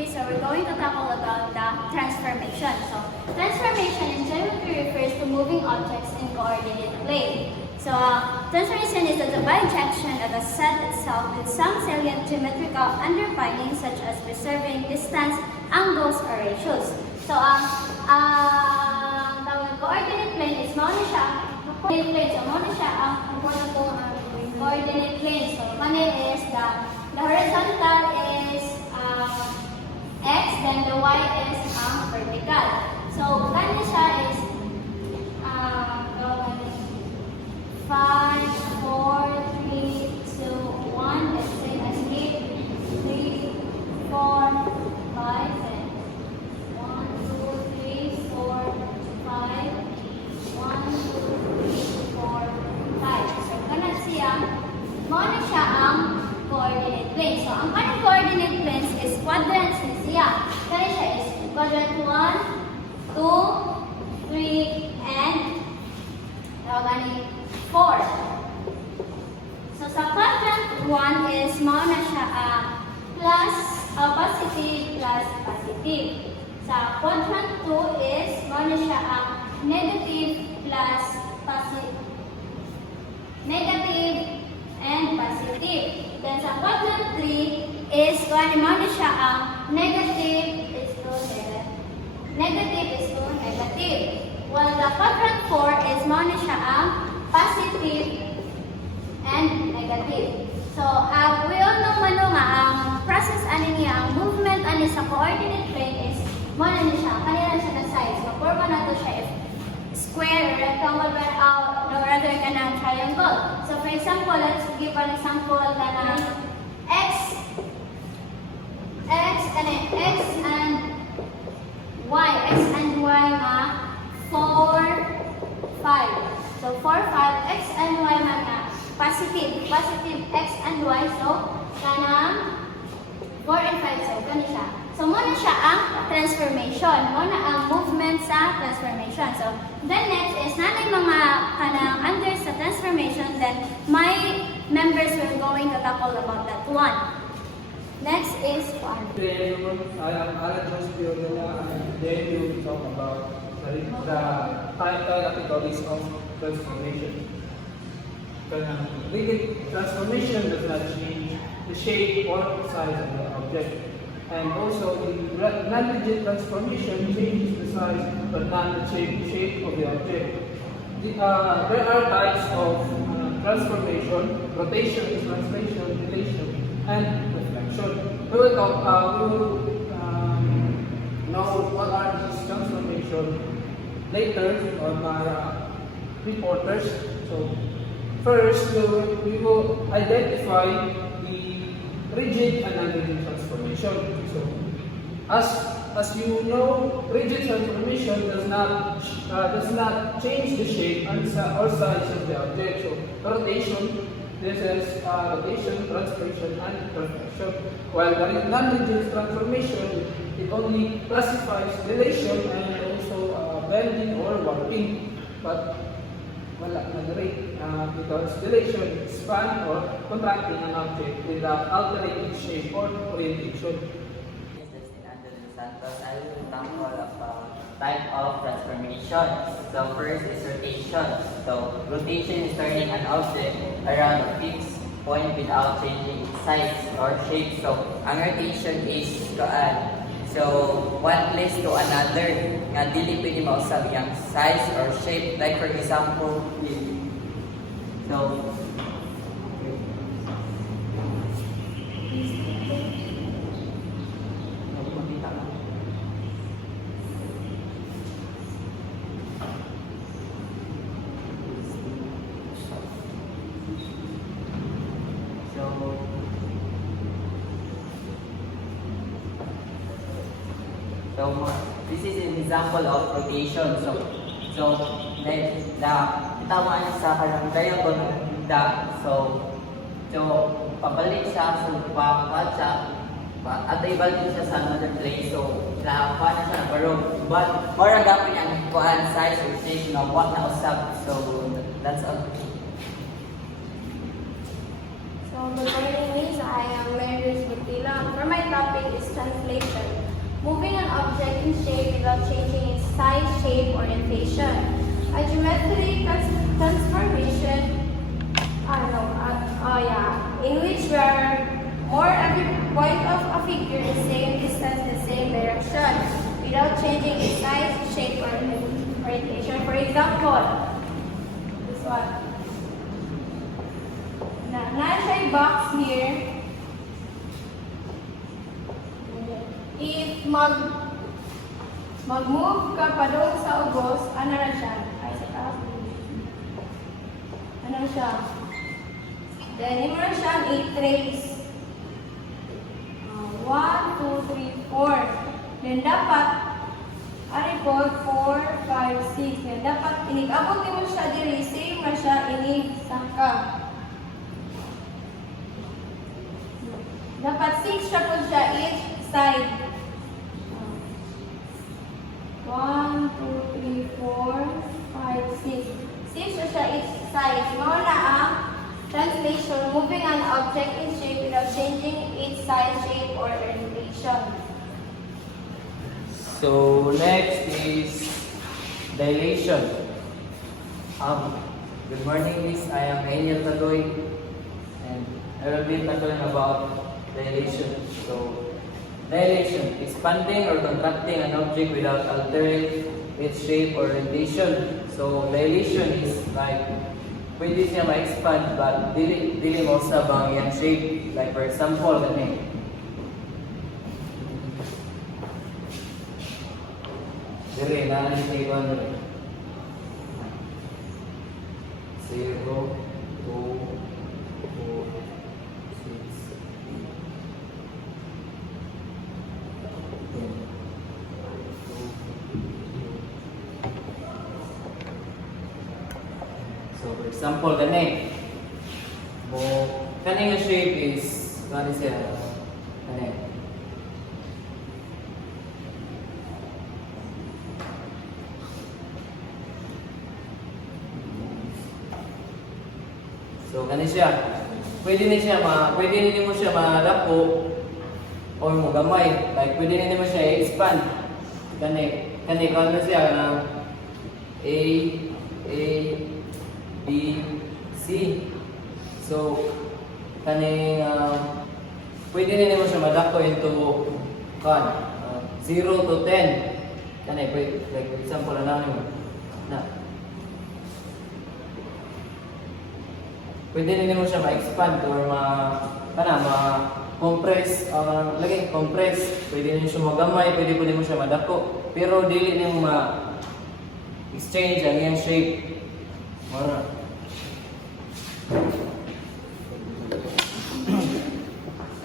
3, so we're going to tackle about the transformation. So transformation in geometry refers to moving objects in coordinate plane. So transformation is the bijection of a set itself with some salient geometrical underpinnings such as preserving distance, angles, or ratios. So the coordinate plane is muna siya. Coordinate plane, so muna siya ang coordinate plane. So kani is the horizontal is x, then the y is vertical. So kani siya is 5, 4, 3, 2, 1. Let's say as 8, 3, 4, 5, and 1, 2, 3, 4, 5, 1, 2, 3, 4, 5. So kana siya, muna siya ang coordinate plane. So ang kanang coordinate planes is quadrants na siya. Kaya siya is quadrant 1, 2, 3, and gani 4. So sa quadrant 1 is mauna siya positive plus positive. Sa quadrant 2 is mauna siya negative plus positive. Negative and positive. Then sa quadrant 3 is mauna siya negative is to negative. Negative is to negative. While the quadrant 4 is mauna siya positive and negative. So, we all know nga ang process niya, ang movement sa coordinate plane is muna niya siya, kanila siya na size. Maporma na to siya if square or rectangle or rather ka na triangle. So, for example, let's give an example ka na x and y nga 4, 5. So 4, 5, x and y man positive x and y. So kanang 4 and 5. So gani siya. So muna siya ang transformation. Muna ang movement sa transformation. So then next is nanay mga kanang under sa transformation. Then my members will going to tackle about that one. Next is one. Then I am Alan Jones, and then we will talk about the categories of transformation. Rigid transformation does not change the shape or size of the object. And also, the non-rigid transformation changes the size but not the shape of the object. There are types of transformation: rotation, translation, dilation, and reflection. We will know what are these transformations later on our reporters. So first, we will identify the rigid and non-rigid transformation. So as you know, rigid transformation does not change the shape or size of the object. So rotation, this is rotation, translation, and reflection. While the non-rigid transformation, it only classifies dilation and also bending or warping, but wala nag-rate because dilation is span or contracting an object without altering its shape or orientation. This is Angelo Santos. I will tackle about type of transformation. So first is rotation. So rotation is turning an object around a fixed point without changing its size or shape. So ang rotation is one place to another nga dili pwede mausab yang size or shape. Like for example, so this is an example of rotation. So then tama sa karang diagonal so pabalik siya, so papat siya at ibalik siya sa another place. So paano siya nabarog, but more gapon ang kuan size or shape na what na usab. So that's all. So good morning, Miss. I am Mary Butila. For my topic is translation. object in shape without changing its size, shape, or orientation. A geometric transformation, in which where more every point of a figure the same distance, the same direction, without changing its size, shape, or orientation. For example, this one. Nasa box here. If mag-move ka pa doon sa ubos, ano na siya? Ay, sa taas. Ano siya? Then, mo na siya 8 trays. 1, 2, 3, 4. Then, dapat, aripod, 4, 5, 6. Then, dapat, inig-abot mo siya diri, same na siya, inig-saka. Dapat 6 siya po siya each side. 1, 2, 3, 4, 5, 6. 6 siya each side. Mawala ang translation, moving an object in shape without changing its size, shape, or orientation. So next is dilation. Good morning, Miss. I am Eniel Tagoy, and I will be talking about dilation. So, dilation, expanding or contracting an object without altering its shape or orientation. So, dilation is like, pwede siya ma-expand but dili mo sa bang yung shape. Like for example, gani. Dili, naanin sa iba na rin. 0, 2, 4, 6, 10. So for example, kani nga shape is kani siya kani. So kani siya. Pwede ni mo siya madako or mo gamay. Like pwede ni mo siya i-expand. Kani kano siya kanang A B C. So kaning pwede na mo siya madako into 0 to 10. Kani like for example na pwede na mo siya ma-expand or ma-compress, compress. Pwede na siya magamay, pwede mo siya madako. Pero dili na ma-exchange ang iyang shape. Mara.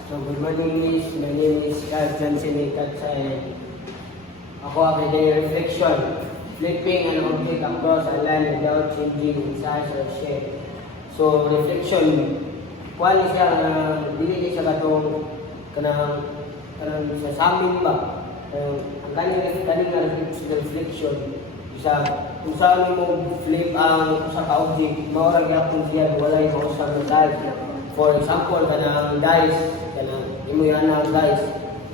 So, good morning, Miss. My name is Carl Johnson Ikatsay. Ako ang reflection, flipping an object across a line without changing its size or shape. So, reflection, kuwali siya na dili siya katong kanang sa samin ba? Ang kaning reflection, kung saan mo flip ang sa ka-object, maurag yapon siya walay mo sa dice. For example, kanang dice, kanang imo yan ang dice,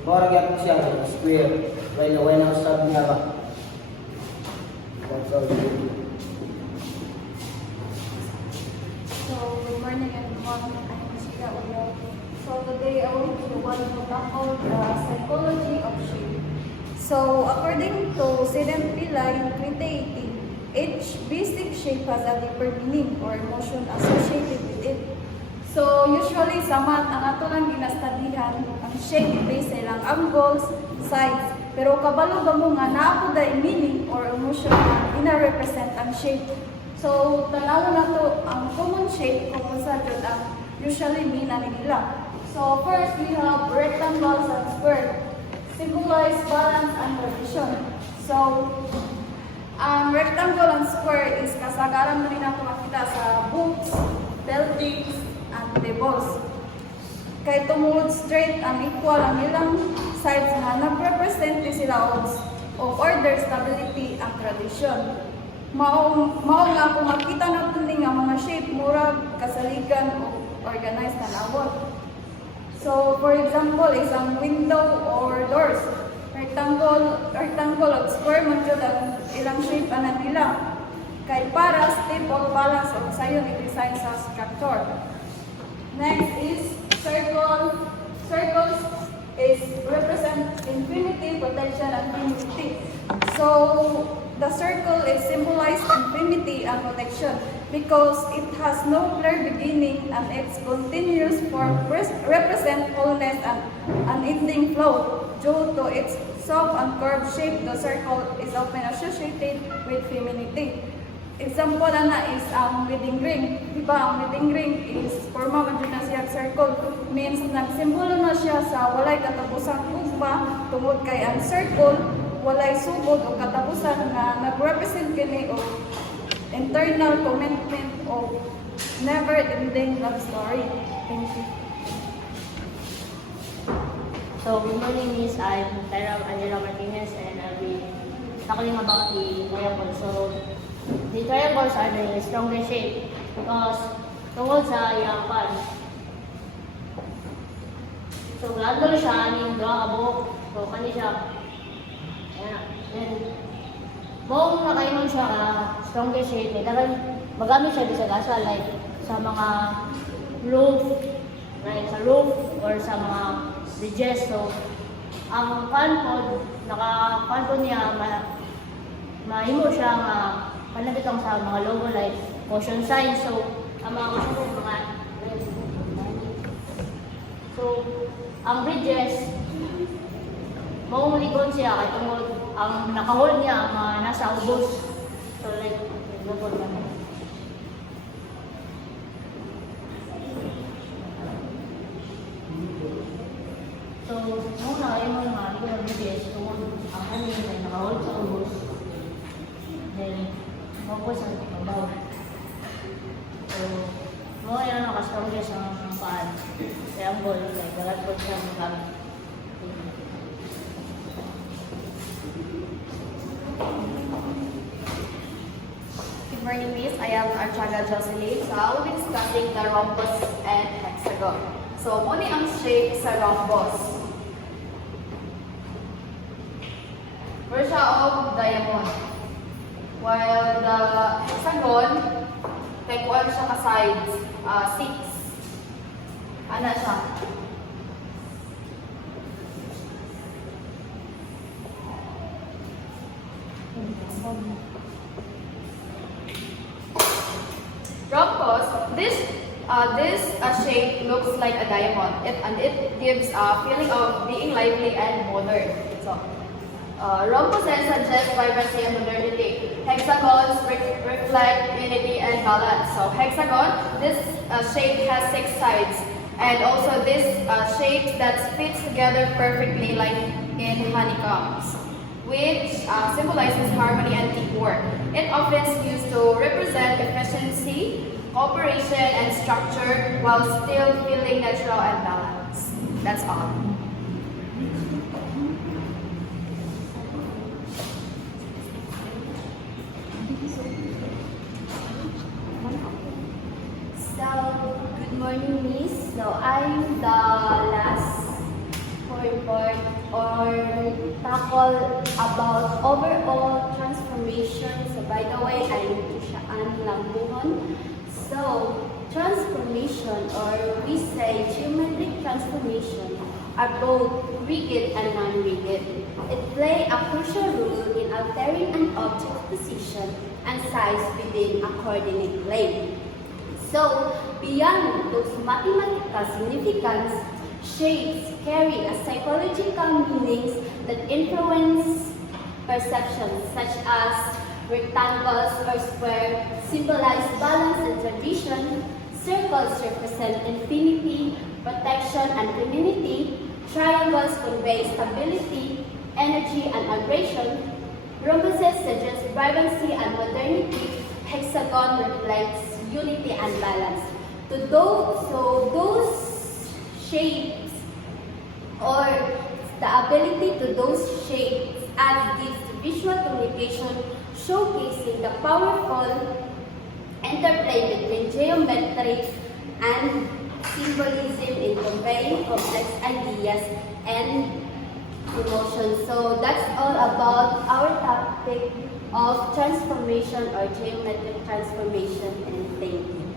maurag yapon siya ng square. When ang stab niya ba? That's all. So, good morning everyone. I'm Shira Uyo. So, today I want to tackle the psychology of shape. So, according to Sidem Pillay in 2018, each basic shape has a deeper meaning or emotion associated with it. So, usually sa math, ang ato lang ginastadihan, ang shape based sa ilang angles, sides. Pero kabalo ba mo nga naa po dahil meaning or emotion na ina-represent ang shape. So, tanawon na to ang common shape kung sa ang usually mean nila. So, first we have rectangles and square. Symbolize balance and tradition. So, ang rectangle and square is kasagaran mo rin ako makita sa books, buildings, and tables. Kay tungod straight ang equal ang ilang sides nga nag-represent sila of order, stability, and tradition. Mao nga kung makita natin din ang mga shape, murag, kasaligan, o organized na nawot. So, for example, isang window or doors. For rectangle ug square man jud ang ilang shape ana nila. Kay para stable balance ug sayon i-design sa structure. Next is circle. Circles is represent infinity, protection, and finity. So the circle is symbolized infinity and protection because it has no clear beginning and its continuous form represent wholeness and unending flow. Due to its soft and curved shape, the circle is often associated with femininity. Example na is ang wedding ring. Diba, ang wedding ring is forma man na siya circle. Means nagsimbolo na siya sa walay katapusang ugma tungod kay ang circle walay sugod o katapusan na nag-represent kini o internal commitment o never-ending love story. Thank you. So, good morning, Miss. I'm Tyra Angela Martinez, and I'll be talking about the triangles. So, the triangles are the strongest shape because tungkol sa iyang pan. So, gandol siya aning duha ka buhok. So, kani siya. Ayan. Then, buong nakaingon siya ka strongest shape. Magamit siya di sa gasa, like sa mga roof, like sa roof or sa mga ridges. So, ang pan po, naka-pan po niya, mahimo siya nga panabitang sa mga logo like caution sign. So, ang mga caution po, mga so, ang bridges, maong ligon siya kay tungod ang nakahold niya ang mga nasa ubos. So, like, example na. So, muna kayo mga ligon ng bridges, tungod ang kanin ay nakahold sa ubos. Then, mapos ang kabaw. So, mga yan ang nakastrongest ang paan. Kaya ang goal, like, dalat po siya magamit. Good morning, Miss. I am Archaga Jocelyn. So I will be discussing the rhombus and hexagon. So, muna ang shape sa rhombus. First siya of diamond. While the hexagon, kay kuwan siya ka sides, 6. Ana siya. Rhombus, this shape looks like a diamond, and it gives a feeling of being lively and modern. So, rhombuses suggest vibrancy and modernity. Hexagons reflect unity and balance. So, hexagon, this shape has 6 sides, and also this shape that fits together perfectly like in honeycombs, which symbolizes harmony and teamwork. It often is used to represent efficiency, cooperation, and structure while still feeling natural and balanced. That's all. So, good morning, Miss. So, I'm the last report or tackle about overall transformation. So, by the way, I'm Ishaan Lambuhon. So, transformation, or we say geometric transformation, are both rigid and non-rigid. It plays a crucial role in altering an object's position and size within a coordinate plane. So, beyond those mathematical significance, shapes carry a psychological meanings that influence perception, such as rectangles or square symbolize balance and tradition, circles represent infinity, protection, and community, triangles convey stability, energy, and vibration, rhombuses suggest vibrancy and modernity, hexagon reflects unity and balance. Those shapes, or the ability to those shapes adds this to visual communication, showcasing the powerful interplay between geometry and symbolism in conveying complex ideas and emotions. So that's all about our topic of transformation or geometric transformation, and thank you.